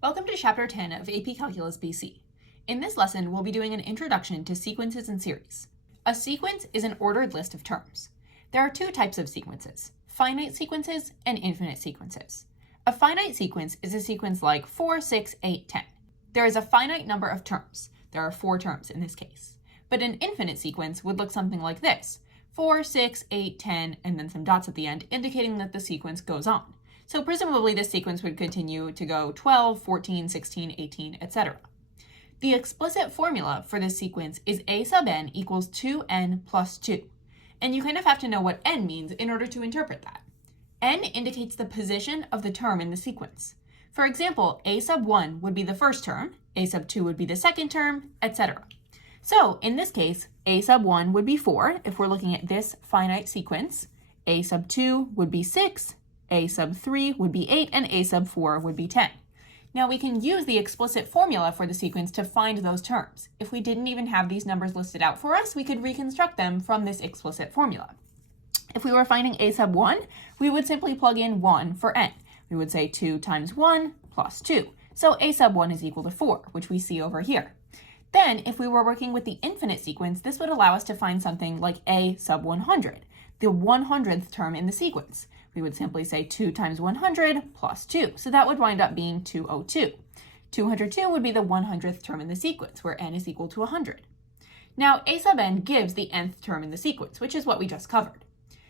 Welcome to Chapter 10 of AP Calculus BC. In this lesson, we'll be doing an introduction to sequences and series. A sequence is an ordered list of terms. There are two types of sequences, finite sequences and infinite sequences. A finite sequence is a sequence like 4, 6, 8, 10. There is a finite number of terms. There are 4 terms in this case. But an infinite sequence would look something like this, 4, 6, 8, 10, and then some dots at the end, indicating that the sequence goes on. So presumably this sequence would continue to go 12, 14, 16, 18, etc. The explicit formula for this sequence is a sub n equals 2n plus 2. And you kind of have to know what n means in order to interpret that. N indicates the position of the term in the sequence. For example, a sub 1 would be the first term, a sub 2 would be the second term, etc. So in this case, a sub 1 would be 4 if we're looking at this finite sequence, a sub 2 would be 6, a sub 3 would be 8, and a sub 4 would be 10. Now we can use the explicit formula for the sequence to find those terms. If we didn't even have these numbers listed out for us, we could reconstruct them from this explicit formula. If we were finding a sub 1, we would simply plug in 1 for n. We would say 2 times 1 plus 2. So a sub 1 is equal to 4, which we see over here. Then, if we were working with the infinite sequence, this would allow us to find something like a sub 100, the 100th term in the sequence. We would simply say 2 times 100 plus 2. So that would wind up being 202. 202 would be the 100th term in the sequence, where n is equal to 100. Now, a sub n gives the nth term in the sequence, which is what we just covered.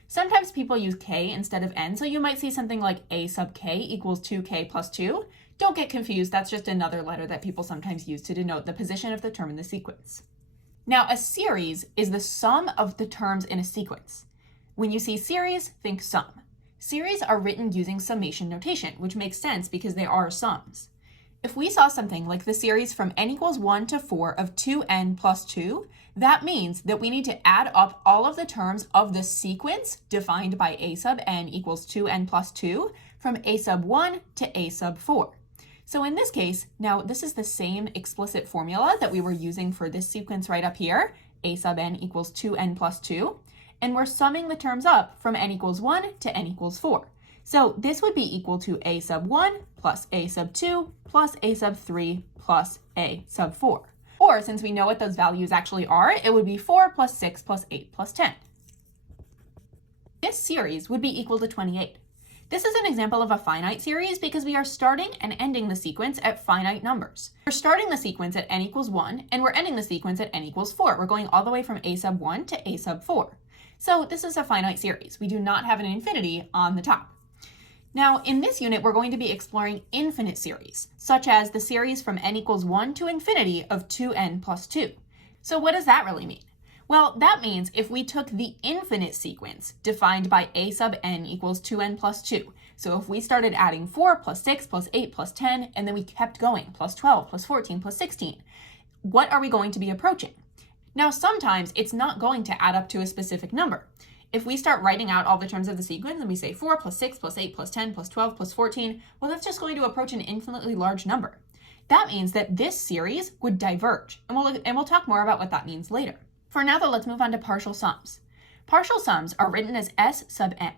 Sometimes people use k instead of n, so you might see something like a sub k equals 2k plus 2. Don't get confused, that's just another letter that people sometimes use to denote the position of the term in the sequence. Now, a series is the sum of the terms in a sequence. When you see series, think sum. Series are written using summation notation, which makes sense because they are sums. If we saw something like the series from n equals 1 to 4 of 2n plus 2, that means that we need to add up all of the terms of the sequence defined by a sub n equals 2n plus 2 from a sub 1 to a sub 4. So in this case, now this is the same explicit formula that we were using for this sequence right up here, a sub n equals 2n plus 2. And we're summing the terms up from n equals 1 to n equals 4. So this would be equal to a sub 1 plus a sub 2 plus a sub 3 plus a sub 4. Or since we know what those values actually are, it would be 4 plus 6 plus 8 plus 10. This series would be equal to 28. This is an example of a finite series because we are starting and ending the sequence at finite numbers. We're starting the sequence at n equals 1, and we're ending the sequence at n equals 4. We're going all the way from a sub 1 to a sub 4. So this is a finite series. We do not have an infinity on the top. Now, in this unit, we're going to be exploring infinite series, such as the series from n equals 1 to infinity of 2n plus 2. So what does that really mean? Well, that means if we took the infinite sequence defined by a sub n equals 2n plus 2, so if we started adding 4 plus 6 plus 8 plus 10, and then we kept going, plus 12, plus 14, plus 16, what are we going to be approaching? Now, sometimes it's not going to add up to a specific number. If we start writing out all the terms of the sequence and we say 4 plus 6 plus 8 plus 10 plus 12 plus 14, well, that's just going to approach an infinitely large number. That means that this series would diverge, and we'll talk more about what that means later. For now, though, let's move on to partial sums. Partial sums are written as s sub n,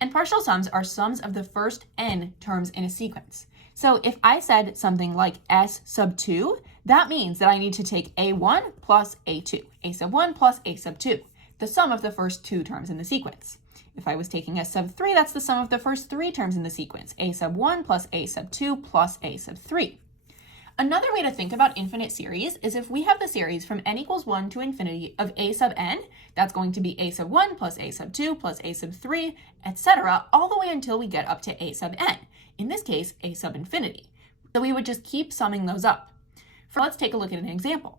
and partial sums are sums of the first n terms in a sequence. So if I said something like s sub 2, that means that I need to take a1 plus a2, a sub 1 plus a sub 2, the sum of the first 2 terms in the sequence. If I was taking s sub 3, that's the sum of the first 3 terms in the sequence, a sub 1 plus a sub 2 plus a sub 3. Another way to think about infinite series is if we have the series from n equals 1 to infinity of a sub n, that's going to be a sub 1 plus a sub 2 plus a sub 3, etc., all the way until we get up to a sub n, in this case, a sub infinity. So we would just keep summing those up. Let's take a look at an example.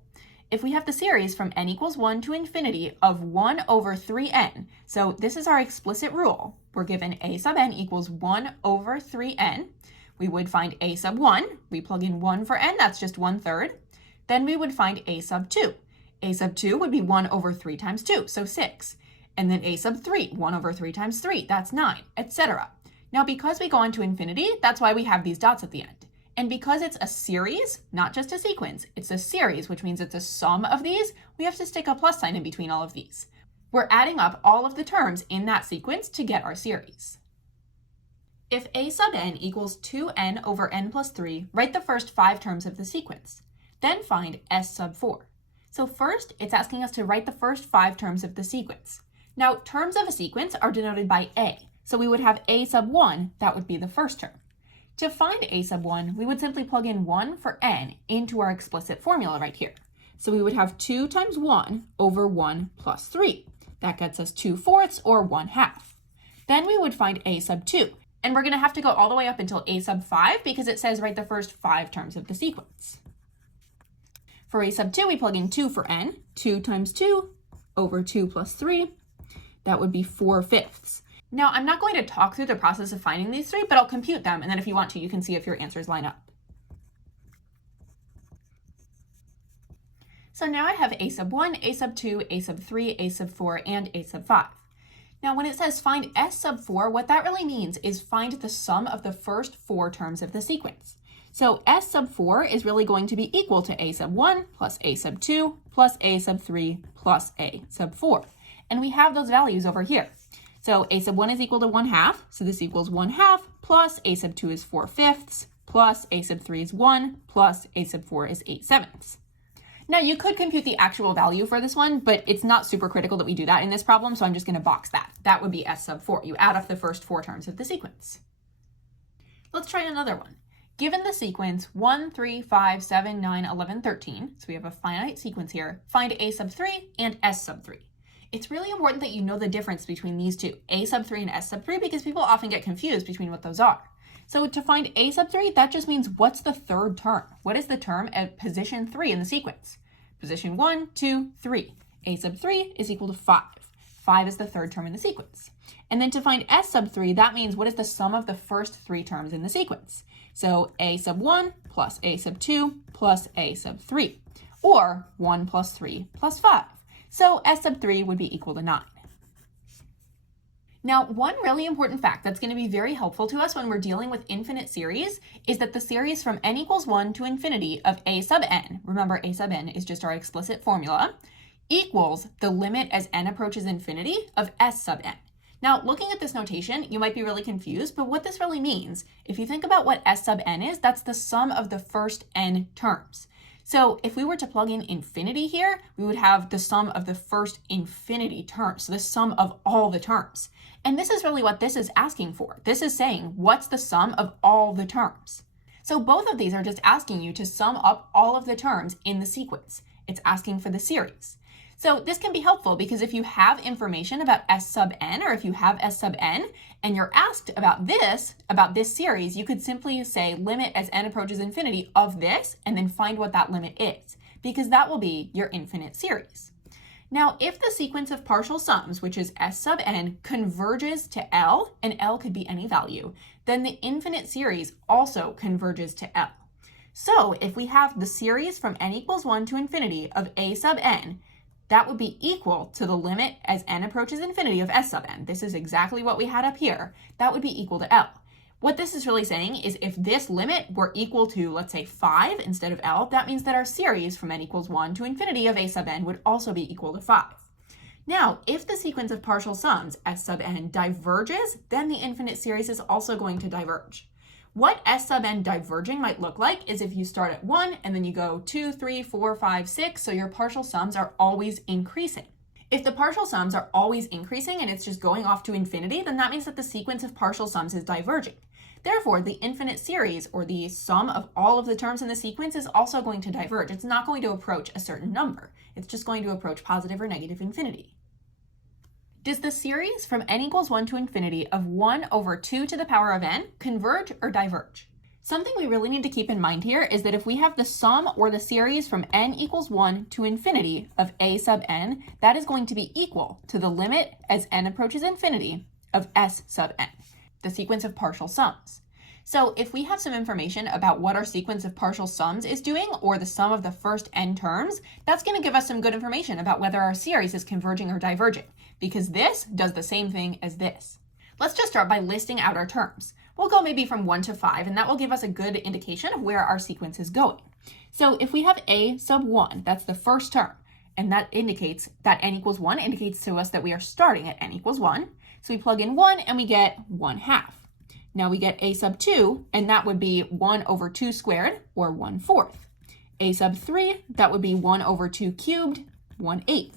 If we have the series from n equals 1 to infinity of 1 over 3n, so this is our explicit rule. We're given a sub n equals 1 over 3n. We would find a sub 1. We plug in 1 for n, that's just 1/3. Then we would find a sub 2. A sub 2 would be 1 over 3 times 2, so 6. And then a sub 3, 1 over 3 times 3, that's 9, etc. Now, because we go on to infinity, that's why we have these dots at the end. And because it's a series, not just a sequence, it's a series, which means it's a sum of these, we have to stick a plus sign in between all of these. We're adding up all of the terms in that sequence to get our series. If a sub n equals 2n over n plus 3, write the first 5 terms of the sequence. Then find s sub 4. So first, it's asking us to write the first 5 terms of the sequence. Now, terms of a sequence are denoted by a. So we would have a sub 1, that would be the first term. To find a sub 1, we would simply plug in 1 for n into our explicit formula right here. So we would have 2 times 1 over 1 plus 3. That gets us 2/4 or 1/2. Then we would find a sub 2. And we're going to have to go all the way up until a sub 5 because it says write the first 5 terms of the sequence. For a sub 2, we plug in 2 for n. 2 times 2 over 2 plus 3. That would be 4/5. Now, I'm not going to talk through the process of finding these three, but I'll compute them, and then if you want to, you can see if your answers line up. So now I have a sub 1, a sub 2, a sub 3, a sub 4, and a sub 5. Now, when it says find s sub 4, what that really means is find the sum of the first 4 terms of the sequence. So s sub 4 is really going to be equal to a sub 1 plus a sub 2 plus a sub 3 plus a sub 4. And we have those values over here. So a sub 1 is equal to 1/2, so this equals 1/2, plus a sub 2 is 4/5, plus a sub 3 is 1, plus a sub 4 is 8/7. Now you could compute the actual value for this one, but it's not super critical that we do that in this problem, so I'm just going to box that. That would be s sub 4. You add up the first 4 terms of the sequence. Let's try another one. Given the sequence 1, 3, 5, 7, 9, 11, 13, so we have a finite sequence here, find a sub 3 and s sub 3. It's really important that you know the difference between these two, a sub 3 and s sub 3, because people often get confused between what those are. So to find a sub 3, that just means what's the third term? What is the term at position 3 in the sequence? Position 1, 2, 3. A sub 3 is equal to 5. 5 is the third term in the sequence. And then to find s sub 3, that means what is the sum of the first 3 terms in the sequence? So a sub 1 plus a sub 2 plus a sub 3, or 1 plus 3 plus 5. So s sub 3 would be equal to 9. Now, one really important fact that's going to be very helpful to us when we're dealing with infinite series is that the series from n equals 1 to infinity of a sub n, remember a sub n is just our explicit formula, equals the limit as n approaches infinity of s sub n. Now, looking at this notation, you might be really confused, but what this really means, if you think about what s sub n is, that's the sum of the first n terms. So if we were to plug in infinity here, we would have the sum of the first infinity terms, so the sum of all the terms. And this is really what this is asking for. This is saying, what's the sum of all the terms? So both of these are just asking you to sum up all of the terms in the sequence. It's asking for the series. So this can be helpful because if you have information about s sub n, or if you have s sub n, and you're asked about this series, you could simply say limit as n approaches infinity of this, and then find what that limit is, because that will be your infinite series. Now, if the sequence of partial sums, which is s sub n, converges to L, and L could be any value, then the infinite series also converges to L. So if we have the series from n equals 1 to infinity of a sub n, that would be equal to the limit as n approaches infinity of s sub n. This is exactly what we had up here. That would be equal to L. What this is really saying is if this limit were equal to, let's say, 5 instead of L, that means that our series from n equals 1 to infinity of a sub n would also be equal to 5. Now, if the sequence of partial sums, s sub n, diverges, then the infinite series is also going to diverge. What s sub n diverging might look like is if you start at 1 and then you go 2, 3, 4, 5, 6, so your partial sums are always increasing. If the partial sums are always increasing and it's just going off to infinity, then that means that the sequence of partial sums is diverging. Therefore, the infinite series, or the sum of all of the terms in the sequence, is also going to diverge. It's not going to approach a certain number. It's just going to approach positive or negative infinity. Does the series from n equals 1 to infinity of 1 over 2 to the power of n converge or diverge? Something we really need to keep in mind here is that if we have the sum or the series from n equals 1 to infinity of a sub n, that is going to be equal to the limit as n approaches infinity of s sub n, the sequence of partial sums. So if we have some information about what our sequence of partial sums is doing, or the sum of the first n terms, that's going to give us some good information about whether our series is converging or diverging, because this does the same thing as this. Let's just start by listing out our terms. We'll go maybe from 1 to 5, and that will give us a good indication of where our sequence is going. So if we have a sub 1, that's the first term, and that indicates that n equals 1 indicates to us that we are starting at n equals 1. So we plug in 1 and we get 1/2. Now we get a sub 2, and that would be 1 over 2 squared, or 1/4. A sub 3, that would be 1 over 2 cubed, 1/8.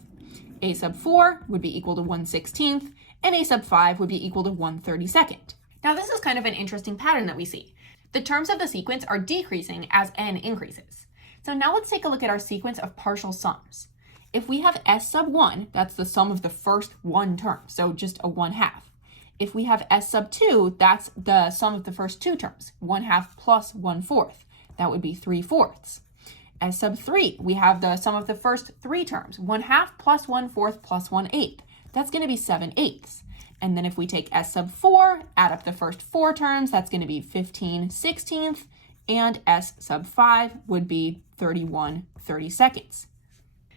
A sub 4 would be equal to 1/16, and a sub 5 would be equal to 1/32. Now this is kind of an interesting pattern that we see. The terms of the sequence are decreasing as n increases. So now let's take a look at our sequence of partial sums. If we have s sub 1, that's the sum of the first one term, so just a 1/2. If we have s sub 2, that's the sum of the first two terms, 1/2 plus 1/4. That would be 3/4. S sub 3, we have the sum of the first three terms, 1/2 plus 1/4 plus 1/8. That's going to be 7/8. And then if we take s sub 4, add up the first four terms, that's going to be 15/16. And s sub 5 would be 31/32.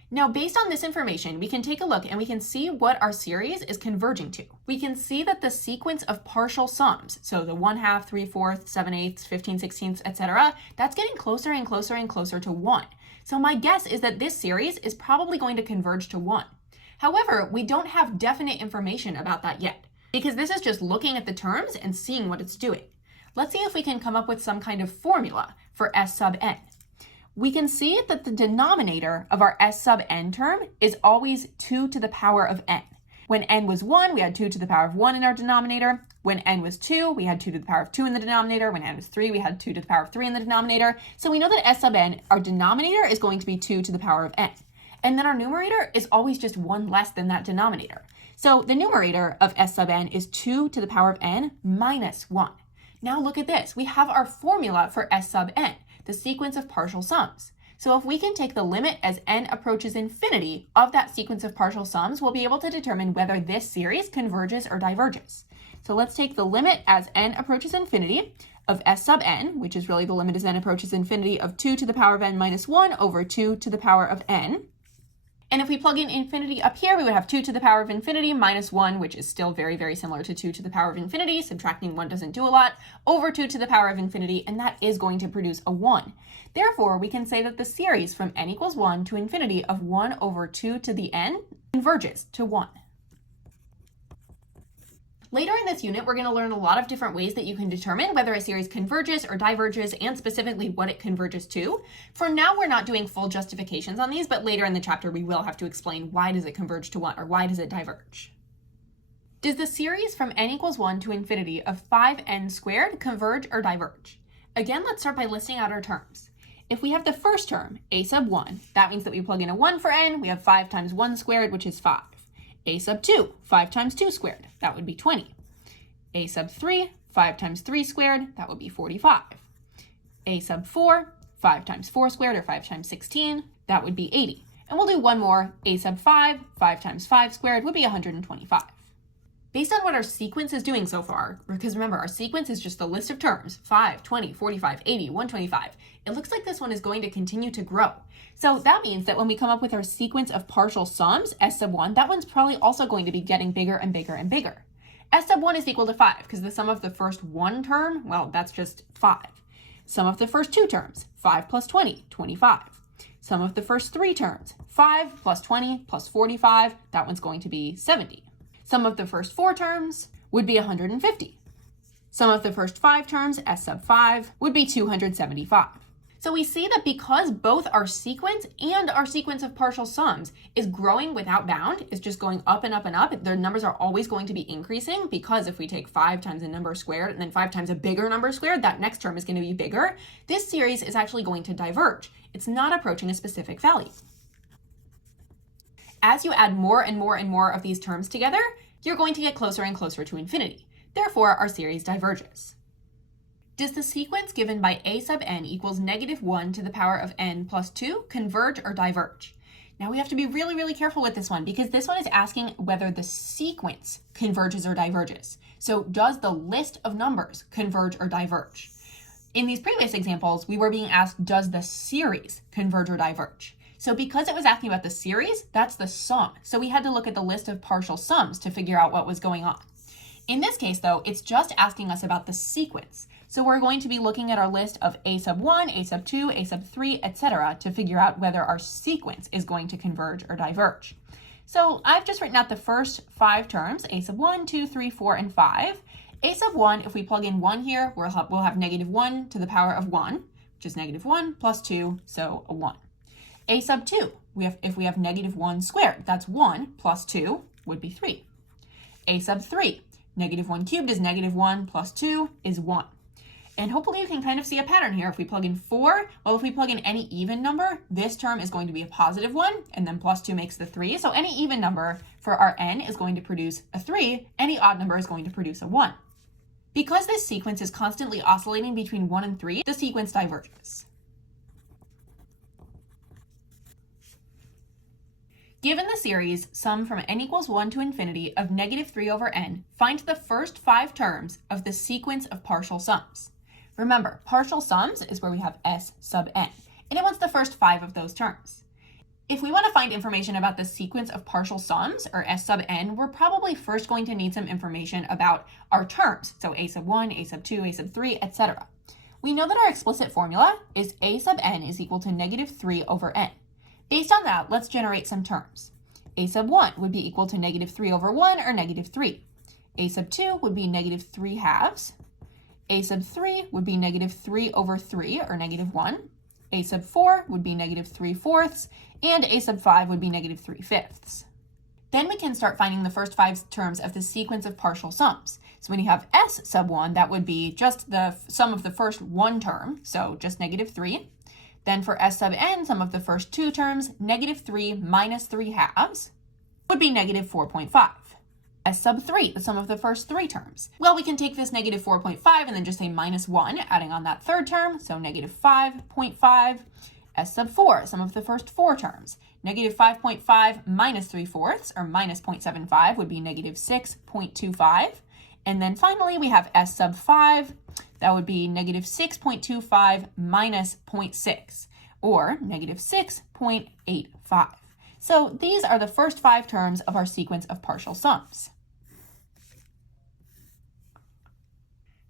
Now, based on this information, we can take a look and we can see what our series is converging to. We can see that the sequence of partial sums, so the 1/2, 3/4, 7/8, 15/16, etc., that's getting closer and closer and closer to 1. So my guess is that this series is probably going to converge to 1. However, we don't have definite information about that yet, because this is just looking at the terms and seeing what it's doing. Let's see if we can come up with some kind of formula for s sub n. We can see that the denominator of our s sub n term is always 2 to the power of n. When n was 1, we had 2 to the power of 1 in our denominator. When n was 2, we had 2 to the power of 2 in the denominator. When n was 3, we had 2 to the power of 3 in the denominator. So we know that s sub n, our denominator is going to be 2 to the power of n. And then our numerator is always just 1 less than that denominator. So the numerator of s sub n is 2 to the power of n minus 1. Now look at this. We have our formula for s sub n, the sequence of partial sums. So if we can take the limit as n approaches infinity of that sequence of partial sums, we'll be able to determine whether this series converges or diverges. So let's take the limit as n approaches infinity of s sub n, which is really the limit as n approaches infinity of 2 to the power of n minus 1 over 2 to the power of n. And if we plug in infinity up here, we would have 2 to the power of infinity minus 1, which is still very, very similar to 2 to the power of infinity. Subtracting 1 doesn't do a lot, over 2 to the power of infinity, and that is going to produce a 1. Therefore, we can say that the series from n equals 1 to infinity of 1 over 2 to the n converges to 1. Later in this unit, we're going to learn a lot of different ways that you can determine whether a series converges or diverges, and specifically what it converges to. For now, we're not doing full justifications on these, but later in the chapter, we will have to explain why does it converge to 1 or why does it diverge. Does the series from n equals 1 to infinity of 5n squared converge or diverge? Again, let's start by listing out our terms. If we have the first term, a sub 1, that means that we plug in a 1 for n, we have 5 times 1 squared, which is 5. A sub 2, 5 times 2 squared, that would be 20. A sub 3, 5 times 3 squared, that would be 45. A sub 4, 5 times 4 squared, or 5 times 16, that would be 80. And we'll do one more. A sub 5, 5 times 5 squared would be 125. Based on what our sequence is doing so far, because remember, our sequence is just the list of terms, 5, 20, 45, 80, 125, it looks like this one is going to continue to grow. So that means that when we come up with our sequence of partial sums, s sub 1, that one's probably also going to be getting bigger and bigger and bigger. S sub 1 is equal to 5, because the sum of the first one term, well, that's just 5. Sum of the first two terms, 5 plus 20, 25. Sum of the first three terms, 5 plus 20 plus 45, that one's going to be 70. Sum of the first four terms would be 150. Sum of the first five terms, s sub 5, would be 275. So we see that because both our sequence and our sequence of partial sums is growing without bound, is just going up and up and up, their numbers are always going to be increasing, because if we take 5 times a number squared and then 5 times a bigger number squared, that next term is going to be bigger. This series is actually going to diverge. It's not approaching a specific value. As you add more and more and more of these terms together, you're going to get closer and closer to infinity. Therefore, our series diverges. Does the sequence given by a sub n equals negative 1 to the power of n plus 2 converge or diverge? Now we have to be really, really careful with this one, because this one is asking whether the sequence converges or diverges. So does the list of numbers converge or diverge? In these previous examples, we were being asked, does the series converge or diverge? So because it was asking about the series, that's the sum. So we had to look at the list of partial sums to figure out what was going on. In this case, though, it's just asking us about the sequence. So we're going to be looking at our list of a sub 1, a sub 2, a sub 3, etc. to figure out whether our sequence is going to converge or diverge. So I've just written out the first 5 terms, a sub 1, 2, 3, 4, and 5. A sub 1, if we plug in 1 here, we'll have negative 1 to the power of 1, which is negative 1 plus 2, so a 1. A sub 2, if we have negative 1 squared, that's 1 plus 2 would be 3. A sub 3, negative 1 cubed is negative 1 plus 2 is 1. And hopefully you can kind of see a pattern here. If we plug in 4, well, if we plug in any even number, this term is going to be a positive 1, and then plus 2 makes the 3. So any even number for our n is going to produce a 3. Any odd number is going to produce a 1. Because this sequence is constantly oscillating between 1 and 3, the sequence diverges. Given the series sum from n equals 1 to infinity of negative 3 over n, find the first 5 terms of the sequence of partial sums. Remember, partial sums is where we have s sub n, and it wants the first 5 of those terms. If we want to find information about the sequence of partial sums, or s sub n, we're probably first going to need some information about our terms, so a sub 1, a sub 2, a sub 3, etc. We know that our explicit formula is a sub n is equal to negative 3 over n. Based on that, let's generate some terms. A sub 1 would be equal to negative 3 over 1, or negative 3. A sub 2 would be negative 3 halves. A sub 3 would be negative 3 over 3, or negative 1. A sub 4 would be negative 3 fourths, and a sub 5 would be negative 3 fifths. Then we can start finding the first 5 terms of the sequence of partial sums. So when you have s sub 1, that would be just the sum of the first 1 term, so just negative 3. Then for s sub n, sum of the first 2 terms, negative 3 minus 3 halves, would be negative 4.5. S sub 3, the sum of the first 3 terms. Well, we can take this negative 4.5 and then just say minus 1, adding on that third term, so negative 5.5. S sub 4, sum of the first 4 terms. Negative 5.5 minus 3 fourths, or minus 0.75, would be negative 6.25. And then finally, we have s sub 5. That would be negative 6.25 minus 0.6, or negative 6.85. So these are the first 5 terms of our sequence of partial sums.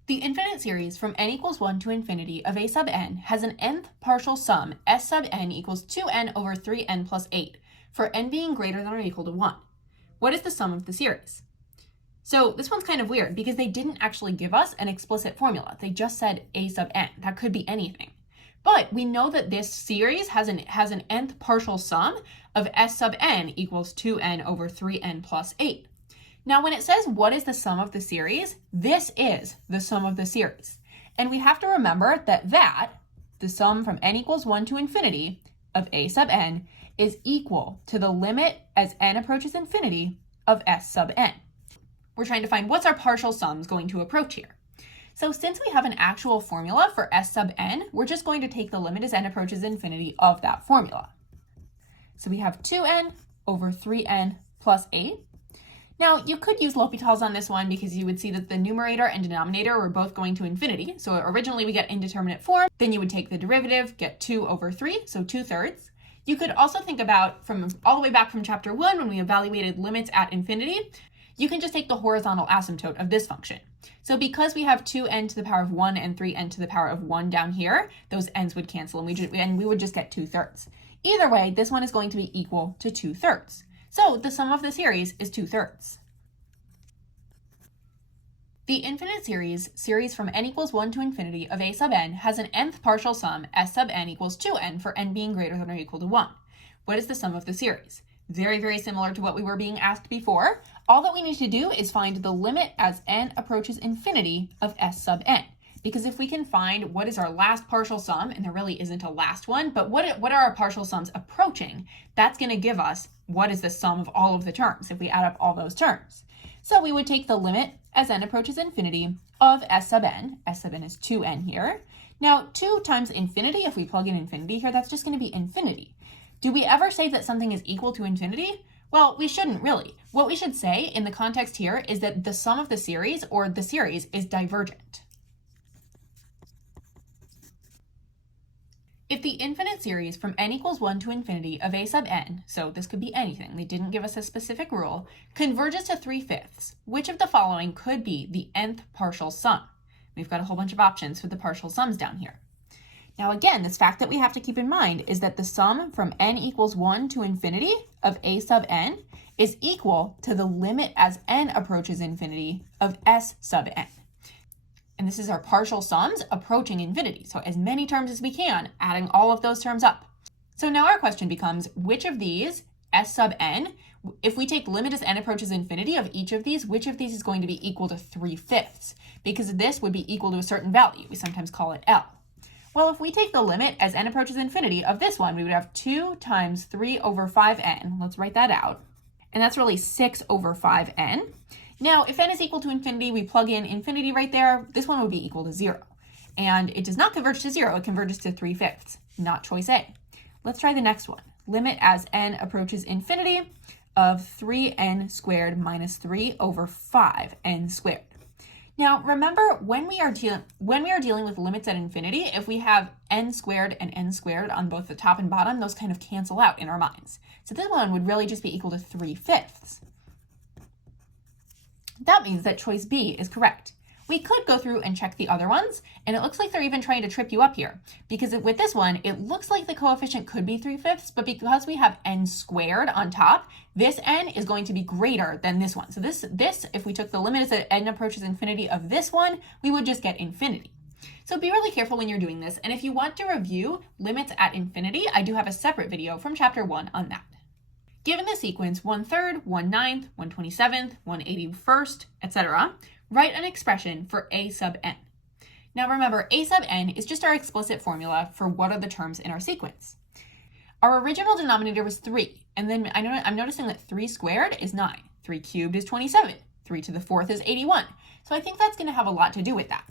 The infinite series from n equals 1 to infinity of a sub n has an nth partial sum s sub n equals 2n over 3n plus 8, for n being greater than or equal to 1. What is the sum of the series? So this one's kind of weird because they didn't actually give us an explicit formula. They just said a sub n. That could be anything. But we know that this series has an nth partial sum of s sub n equals 2n over 3n plus 8. Now, when it says what is the sum of the series, this is the sum of the series. And we have to remember that the sum from n equals 1 to infinity of a sub n, is equal to the limit as n approaches infinity of s sub n. We're trying to find what's our partial sums going to approach here. So since we have an actual formula for s sub n, we're just going to take the limit as n approaches infinity of that formula. So we have 2n over 3n plus 8. Now, you could use L'Hopital's on this one because you would see that the numerator and denominator were both going to infinity. So originally we get indeterminate form, then you would take the derivative, get 2 over 3, so 2/3. You could also think about from all the way back from chapter 1 when we evaluated limits at infinity, you can just take the horizontal asymptote of this function. So because we have 2n to the power of 1 and 3n to the power of 1 down here, those n's would cancel and we would just get 2/3. Either way, this one is going to be equal to 2/3. So the sum of the series is 2/3. The infinite series from n equals 1 to infinity of a sub n has an nth partial sum s sub n equals 2n for n being greater than or equal to 1. What is the sum of the series? Very, very similar to what we were being asked before. All that we need to do is find the limit as n approaches infinity of s sub n. Because if we can find what is our last partial sum, and there really isn't a last one, but what are our partial sums approaching, that's going to give us what is the sum of all of the terms if we add up all those terms. So we would take the limit as n approaches infinity of s sub n. S sub n is 2n here. Now 2 times infinity, if we plug in infinity here, that's just going to be infinity. Do we ever say that something is equal to infinity? Well, we shouldn't really. What we should say in the context here is that the sum of the series, or the series, is divergent. If the infinite series from n equals 1 to infinity of a sub n, so this could be anything, they didn't give us a specific rule, converges to 3/5, which of the following could be the nth partial sum? We've got a whole bunch of options for the partial sums down here. Now again, this fact that we have to keep in mind is that the sum from n equals 1 to infinity of a sub n is equal to the limit as n approaches infinity of s sub n. And this is our partial sums approaching infinity. So as many terms as we can, adding all of those terms up. So now our question becomes, which of these, s sub n, if we take limit as n approaches infinity of each of these, which of these is going to be equal to 3/5? Because this would be equal to a certain value. We sometimes call it L. Well, if we take the limit as n approaches infinity of this one, we would have 2 times 3 over 5n. Let's write that out. And that's really 6 over 5n. Now, if n is equal to infinity, we plug in infinity right there. This one would be equal to 0. And it does not converge to 0. It converges to 3/5. Not choice A. Let's try the next one. Limit as n approaches infinity of 3n squared minus 3 over 5n squared. Now, remember, when we are dealing with limits at infinity, if we have n squared and n squared on both the top and bottom, those kind of cancel out in our minds. So this one would really just be equal to 3/5. That means that choice B is correct. We could go through and check the other ones, and it looks like they're even trying to trip you up here, because with this one, it looks like the coefficient could be 3/5, but because we have n squared on top, this n is going to be greater than this one. So this, if we took the limit as n approaches infinity of this one, we would just get infinity. So be really careful when you're doing this, and if you want to review limits at infinity, I do have a separate video from chapter 1 on that. Given the sequence 1/3, 1/9, 1/27, 1/81, etc., write an expression for a sub n. Now remember, a sub n is just our explicit formula for what are the terms in our sequence. Our original denominator was 3, and then I'm noticing that 3 squared is 9, 3 cubed is 27, 3 to the 4th is 81. So I think that's going to have a lot to do with that.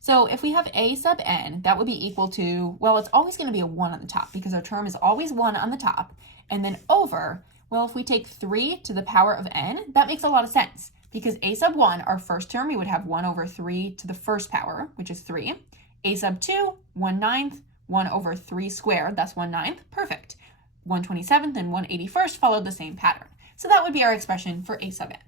So if we have a sub n, that would be equal to, well, it's always going to be a 1 on the top because our term is always 1 on the top, and then over, well, if we take 3 to the power of n, that makes a lot of sense. Because a sub 1, our first term, we would have 1 over 3 to the first power, which is 3. A sub 2, 1/9, 1 over 3 squared, that's 1/9, perfect. 1/27 and 1/81 followed the same pattern. So that would be our expression for a sub n.